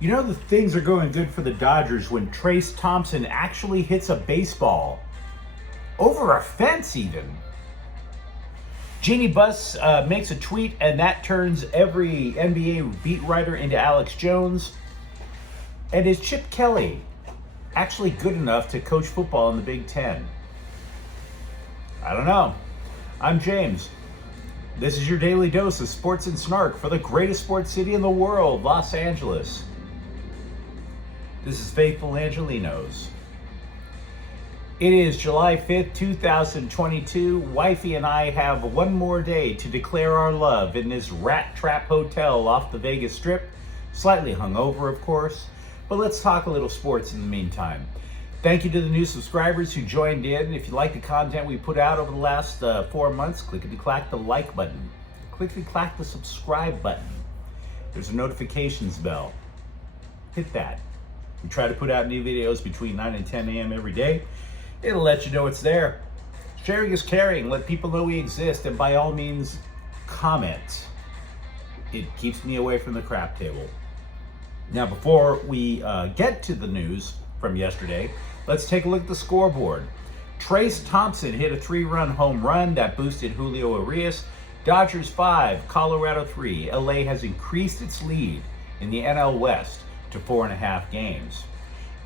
You know, the things are going good for the Dodgers when Trace Thompson actually hits a baseball over a fence even. Jeannie Buss makes a tweet, and that turns every NBA beat writer into Alex Jones. And is Chip Kelly actually good enough to coach football in the Big Ten? I don't know. I'm James. This is your daily dose of sports and snark for the greatest sports city in the world, Los Angeles. This is Faithful Angelenos. It is July 5th, 2022. Wifey and I have one more day to declare our love in this rat trap hotel off the Vegas Strip. Slightly hungover, of course, but let's talk a little sports in the meantime. Thank you to the new subscribers who joined in. If you like the content we put out over the last 4 months, clickety-clack the like button. Clickety-clack the subscribe button. There's a notifications bell. Hit that. We try to put out new videos between 9 and 10 a.m. every day. It'll let you know it's there. Sharing is caring. Let people know we exist. And by all means, comment. It keeps me away from the crap table. Now, before we get to the news from yesterday, let's take a look at the scoreboard. Trace Thompson hit a 3-run home run that boosted Julio Urias. Dodgers 5, Colorado 3. LA has increased its lead in the NL West to 4.5 games.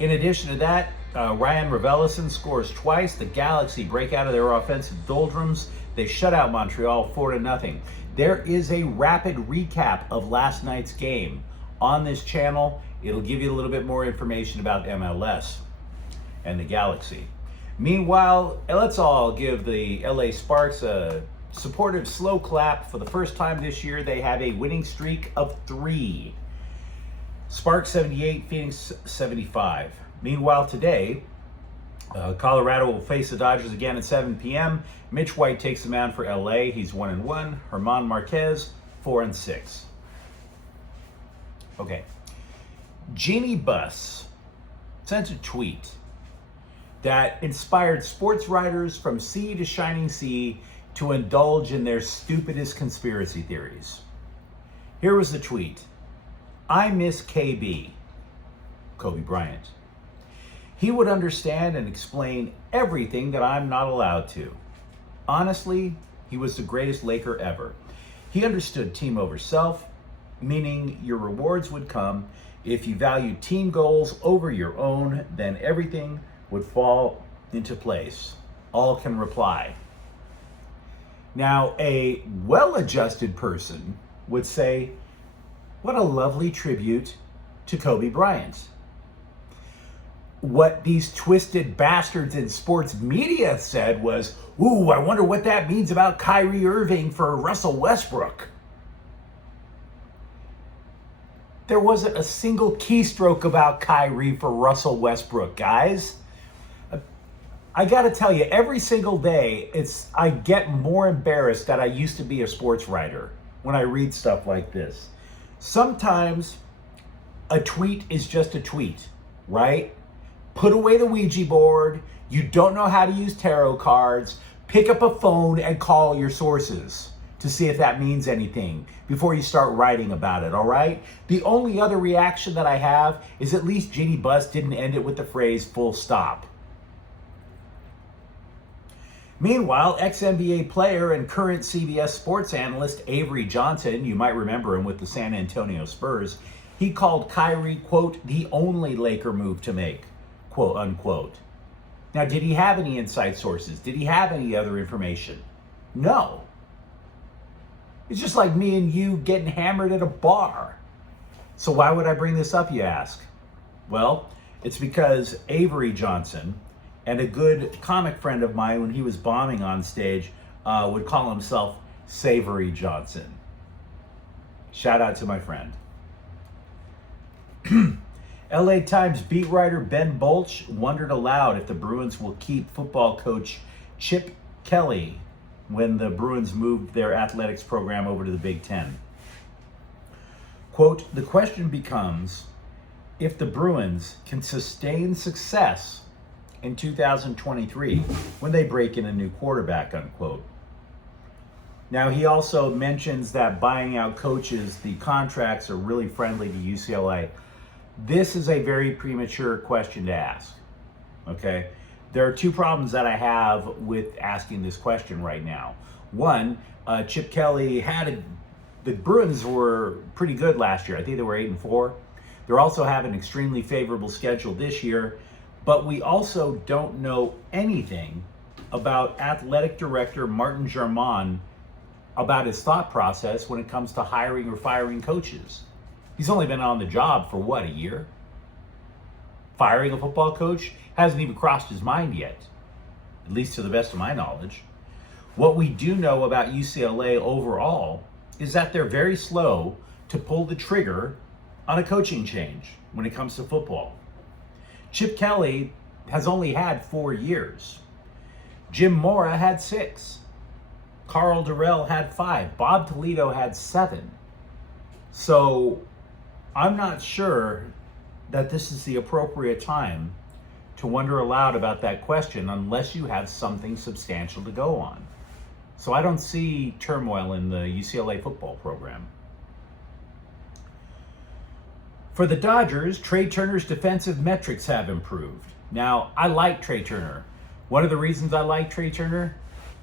In addition to that, Ryan Raveloson scores twice. The Galaxy break out of their offensive doldrums. They shut out Montreal 4-0. There is a rapid recap of last night's game on this channel. It'll give you a little bit more information about MLS and the Galaxy. Meanwhile, let's all give the LA Sparks a supportive slow clap. For the first time this year, they have a winning streak of 3. Sparks 78, Phoenix 75. Meanwhile, today, Colorado will face the Dodgers again at 7 p.m. Mitch White takes the mound for LA. He's 1-1. German Marquez 4-6. Okay. Jeannie Buss sent a tweet that inspired sportswriters from sea to shining sea to indulge in their stupidest conspiracy theories. Here was the tweet. I miss KB, Kobe Bryant. He would understand and explain everything that I'm not allowed to. Honestly, he was the greatest Laker ever. He understood team over self, meaning your rewards would come. If you value team goals over your own, then everything would fall into place. All can reply. Now, a well-adjusted person would say, what a lovely tribute to Kobe Bryant. What these twisted bastards in sports media said was, ooh, I wonder what that means about Kyrie Irving for Russell Westbrook. There wasn't a single keystroke about Kyrie for Russell Westbrook, guys. I gotta tell you, every single day, I get more embarrassed that I used to be a sports writer when I read stuff like this. Sometimes a tweet is just a tweet, right? Put away the Ouija board. You don't know how to use tarot cards. Pick up a phone and call your sources to see if that means anything before you start writing about it, all right? The only other reaction that I have is at least Jeannie Buss didn't end it with the phrase full stop. Meanwhile, ex-NBA player and current CBS sports analyst Avery Johnson, you might remember him with the San Antonio Spurs, he called Kyrie, quote, the only Laker move to make, quote, unquote. Now, did he have any inside sources? Did he have any other information? No. It's just like me and you getting hammered at a bar. So why would I bring this up, you ask? Well, it's because Avery Johnson and a good comic friend of mine, when he was bombing on stage, would call himself Savory Johnson. Shout out to my friend. LA Times beat writer Ben Bolch wondered aloud if the Bruins will keep football coach Chip Kelly when the Bruins moved their athletics program over to the Big Ten. Quote, the question becomes if the Bruins can sustain success in 2023 when they break in a new quarterback, unquote. Now, he also mentions that buying out coaches, the contracts are really friendly to UCLA. This is a very premature question to ask, okay? There are two problems that I have with asking this question right now. One, Chip Kelly the Bruins were pretty good last year. I think they were 8-4. They're also have an extremely favorable schedule this year, but we also don't know anything about athletic director Martin Germain, about his thought process when it comes to hiring or firing coaches. He's only been on the job for what, a year? Firing a football coach hasn't even crossed his mind yet, at least to the best of my knowledge. What we do know about UCLA overall is that they're very slow to pull the trigger on a coaching change when it comes to football. Chip Kelly has only had 4 years. Jim Mora had 6. Carl Durrell had 5. Bob Toledo had 7. So I'm not sure that this is the appropriate time to wonder aloud about that question unless you have something substantial to go on. So I don't see turmoil in the UCLA football program. For the Dodgers, Trey Turner's defensive metrics have improved. Now, I like Trey Turner. One of the reasons I like Trey Turner,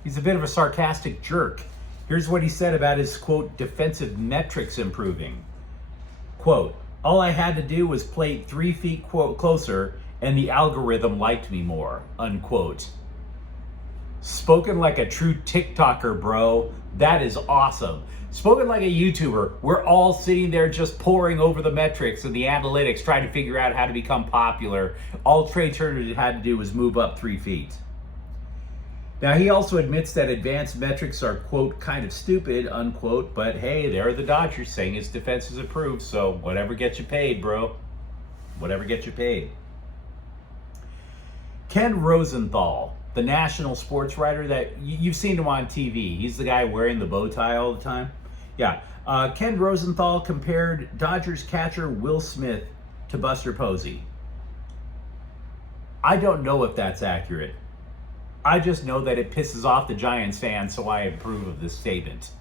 he's a bit of a sarcastic jerk. Here's what he said about his, quote, defensive metrics improving. Quote, all I had to do was play 3 feet, quote, closer and the algorithm liked me more, unquote. Spoken like a true TikToker, bro. That is awesome. Spoken like a YouTuber. We're all sitting there just poring over the metrics and the analytics, trying to figure out how to become popular. All Trey Turner had to do was move up 3 feet. Now, he also admits that advanced metrics are, quote, kind of stupid, unquote, but hey, there are the Dodgers saying his defense is improved, so whatever gets you paid, bro. Whatever gets you paid. Ken Rosenthal, the national sports writer that you've seen him on TV. He's the guy wearing the bow tie all the time. Yeah. Ken Rosenthal compared Dodgers catcher Will Smith to Buster Posey. I don't know if that's accurate. I just know that it pisses off the Giants fans, so I approve of this statement.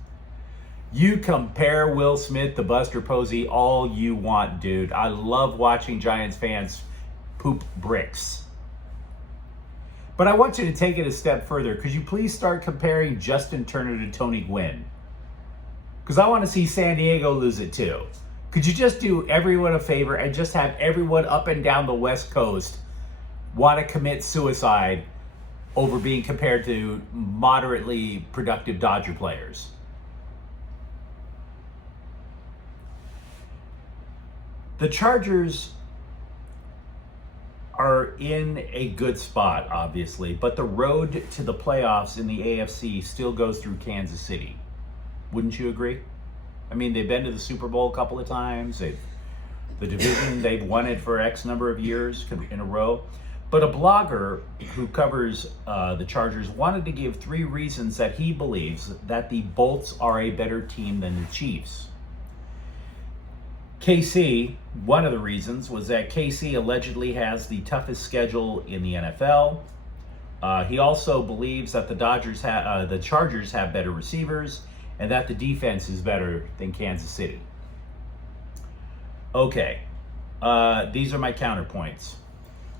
You compare Will Smith to Buster Posey all you want, dude. I love watching Giants fans poop bricks. But I want you to take it a step further. Could you please start comparing Justin Turner to Tony Gwynn? Because I want to see San Diego lose it too. Could you just do everyone a favor and just have everyone up and down the West Coast want to commit suicide over being compared to moderately productive Dodger players? The Chargers are in a good spot, obviously, but the road to the playoffs in the AFC still goes through Kansas City. Wouldn't you agree? I mean, they've been to the Super Bowl a couple of times. The division, they've won it for X number of years in a row. But a blogger who covers the Chargers wanted to give 3 reasons that he believes that the Bolts are a better team than the Chiefs. KC, one of the reasons was that KC allegedly has the toughest schedule in the NFL. He also believes that the Chargers have better receivers and that the defense is better than Kansas City. Okay, these are my counterpoints.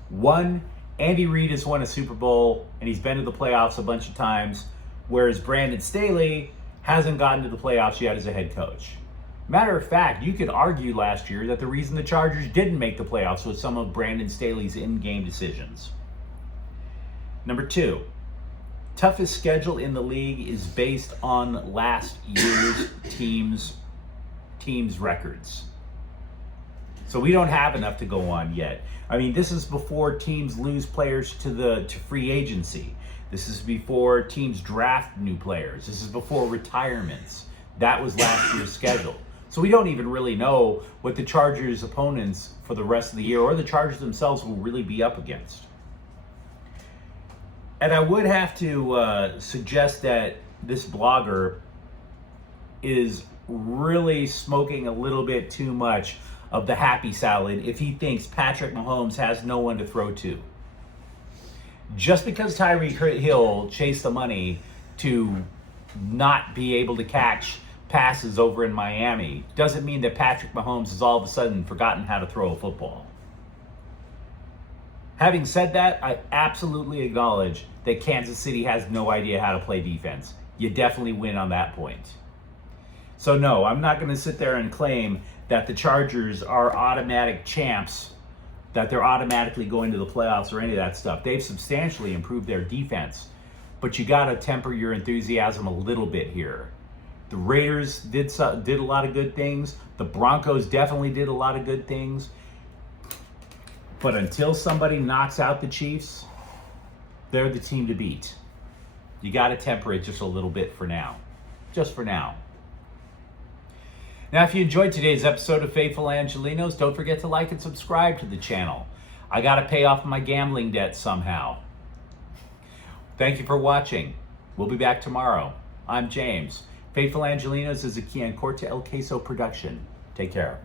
1, Andy Reid has won a Super Bowl and he's been to the playoffs a bunch of times, whereas Brandon Staley hasn't gotten to the playoffs yet as a head coach. Matter of fact, you could argue last year that the reason the Chargers didn't make the playoffs was some of Brandon Staley's in-game decisions. Number 2, toughest schedule in the league is based on last year's team's records. So we don't have enough to go on yet. I mean, this is before teams lose players to free agency. This is before teams draft new players. This is before retirements. That was last year's schedule. So we don't even really know what the Chargers' opponents for the rest of the year or the Chargers themselves will really be up against. And I would have to suggest that this blogger is really smoking a little bit too much of the happy salad if he thinks Patrick Mahomes has no one to throw to. Just because Tyreek Hill chased the money to not be able to catch passes over in Miami doesn't mean that Patrick Mahomes has all of a sudden forgotten how to throw a football. Having said that, I absolutely acknowledge that Kansas City has no idea how to play defense. You definitely win on that point. So no, I'm not going to sit there and claim that the Chargers are automatic champs, that they're automatically going to the playoffs or any of that stuff. They've substantially improved their defense, but you got to temper your enthusiasm a little bit here. The Raiders did a lot of good things. The Broncos definitely did a lot of good things. But until somebody knocks out the Chiefs, they're the team to beat. You got to temper it just a little bit for now. Just for now. Now, if you enjoyed today's episode of Faithful Angelenos, don't forget to like and subscribe to the channel. I got to pay off my gambling debt somehow. Thank you for watching. We'll be back tomorrow. I'm James. Faithful Angelenos is a Kian Corte El Queso production. Take care.